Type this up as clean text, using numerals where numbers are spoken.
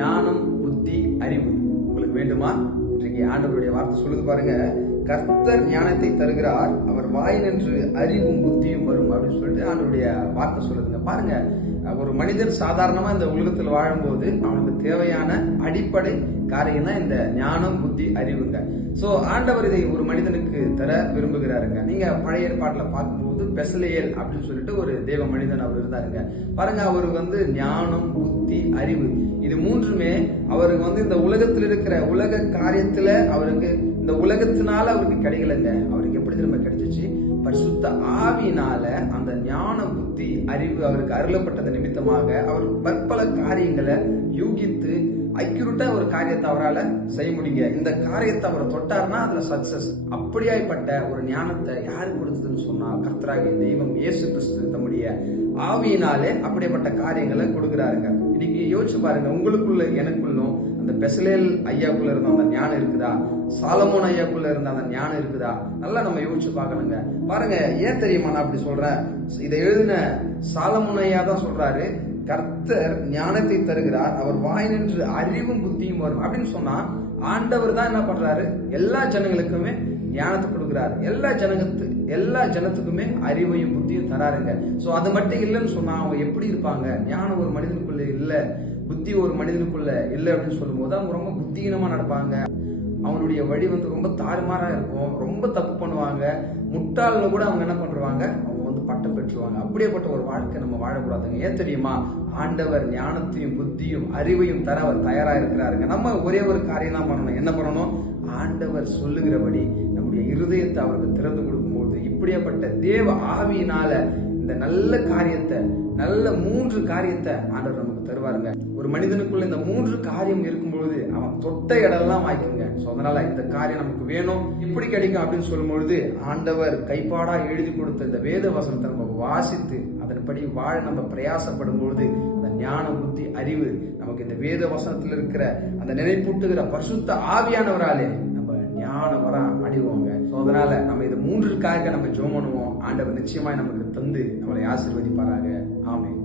ஞானம், புத்தி, அறிவு உங்களுக்கு வேண்டுமா? இன்றைக்கு ஆண்டவருடைய வார்த்தை சொல்லுது பாருங்க. கர்த்தர் ஞானத்தை தருகிறார், அவர் வாய் நின்று அறிவும் புத்தியும் வரும் அப்படின்னு சொல்லிட்டு ஆண்டவருடைய வார்த்தை சொல்லுதுங்க. பாருங்க, ஒரு மனிதன் சாதாரணமா இந்த உலகத்தில் வாழும்போது அவனுக்கு தேவையான அடிப்படை காரியம் தான் இந்த ஞானம், புத்தி, அறிவுங்க. சோ ஆண்டவர் இதை ஒரு மனிதனுக்கு தர விரும்புகிறாருங்க. நீங்க பழைய ஏற்பாட்டுல பார்க்கும்போது பெசலேயல் அப்படின்னு சொல்லிட்டு ஒரு தேவ மனிதன் அவர் இருந்தாருங்க. பாருங்க, அவருக்கு ஞானம், புத்தி, அறிவு இது மூன்றுமே அவருக்கு இந்த உலகத்தில் இருக்கிற உலக காரியத்துல அவருக்கு இந்த உலகத்தினால அவருக்கு கிடைக்கலங்க. அவருக்கு எப்படி திரும்ப கிடைச்சிச்சு? பரிசுத்த ஆவியினால அந்த ஞான, புத்தி, அறிவு அவருக்கு அருளப்பட்டது நிமித்தமாக அவர் பற்பல காரியங்களை யூகித்து அக்யூரேட்டா ஒரு காரியத்தை அவரால் செய்ய முடியுங்க. இந்த காரியத்தை அவர் தொட்டார்னா அதுல சக்சஸ். அப்படியாய்ப்பட்ட ஒரு ஞானத்தை யாரு கொடுத்ததுன்னு சொன்னா கர்த்தராகிய தெய்வம் இயேசு கிறிஸ்து தம்முடைய ஆவியினாலே அப்படிப்பட்ட காரியங்களை கொடுக்கிறாருங்க. இன்னைக்கு யோசிச்சு பாருங்க, உங்களுக்குள்ள எனக்குள்ளும் அந்த பெசலேல் ஐயாக்குள்ள இருந்த அந்த ஞானம் இருக்குதா? சாலமோன் ஐயாக்குள்ள இருந்த அந்த ஞானம் இருக்குதா? நல்லா நம்ம யோசிச்சு பார்க்கணுங்க. பாருங்க, ஏன் தெரியுமா நான் அப்படி சொல்றேன்? இதை எழுதின சாலமோன் ஐயா தான் சொல்றாரு, கர்த்தர் ஞானத்தை தருகிறார், அவர் வாய் நின்று அறிவும் புத்தியும் வரும் அப்படின்னு சொன்னா ஆண்டவர் தான் என்ன பண்றாரு? எல்லா ஜனங்களுக்குமே ஞானத்தை கொடுக்கிறார், எல்லா ஜனத்துக்குமே அறிவையும் புத்தியும் தராருங்க. சோ அது மட்டும் இல்லைன்னு சொன்னா அவங்க எப்படி இருப்பாங்க? ஞானம் ஒரு மனிதனுக்குள்ள இல்ல, புத்தி ஒரு மனிதனுக்குள்ள இல்ல அப்படின்னு சொல்லும் போது அவங்க ரொம்ப புத்திகீனமா நடப்பாங்க. அவங்களுடைய வழி ரொம்ப தாறுமாறா இருக்கும், ரொம்ப தப்பு பண்ணுவாங்க. முட்டாள்னு கூட அவங்க என்ன பண்றாங்க? அவங்க பட்டம் பெற்றுவாங்க. அப்படியேப்பட்ட ஒரு வாழ்க்கை நம்ம வாழக்கூடாதுங்க. ஏன் தெரியுமா? ஆண்டவர் ஞானத்தையும் புத்தியும் அறிவையும் தர அவர் தயாரா இருக்கிறாருங்க. நம்ம ஒரே ஒரு காரியம் தான் பண்ணணும். என்ன பண்ணணும்? ஆண்டவர் சொல்லுகிறபடி நம்முடைய இருதயத்தை அவருக்கு திறந்து கொடுக்கும்போது இப்படியாப்பட்ட தேவ ஆவியினால இந்த நல்ல காரியத்தை, நல்ல 3 காரியத்தை ஆண்டவர் நமக்கு தருவாருங்க. ஒரு மனிதனுக்குள்ள இந்த 3 காரியம் இருக்கும்பொழுது அவன் தொட்ட இடம்லாம் வாய்க்குங்க. சோ அதனால இந்த காரியம் நமக்கு வேணும். எப்படி கிடைக்கும் அப்படின்னு சொல்லும்பொழுது ஆண்டவர் கைப்பாடா எழுதி கொடுத்த இந்த வேத வசனத்தை நம்ம வாசித்து அதன்படி வாழ நம்ம பிரயாசப்படும் பொழுது அந்த ஞான, புத்தி, அறிவு நமக்கு இந்த வேத வசனத்தில் இருக்கிற அந்த நினைப்பூட்டுகிற பரிசுத்த ஆவியானவராலே நம்ம ஞான வர அடைவோங்க. சோ அதனால நம்ம இது 3க்காக நம்ம ஜெபம் பண்ணுவோம். ஆண்டவர் நிச்சயமாய் நமக்கு தந்து நம்மளை ஆசீர்வதிப்பாராக. ஆமென்.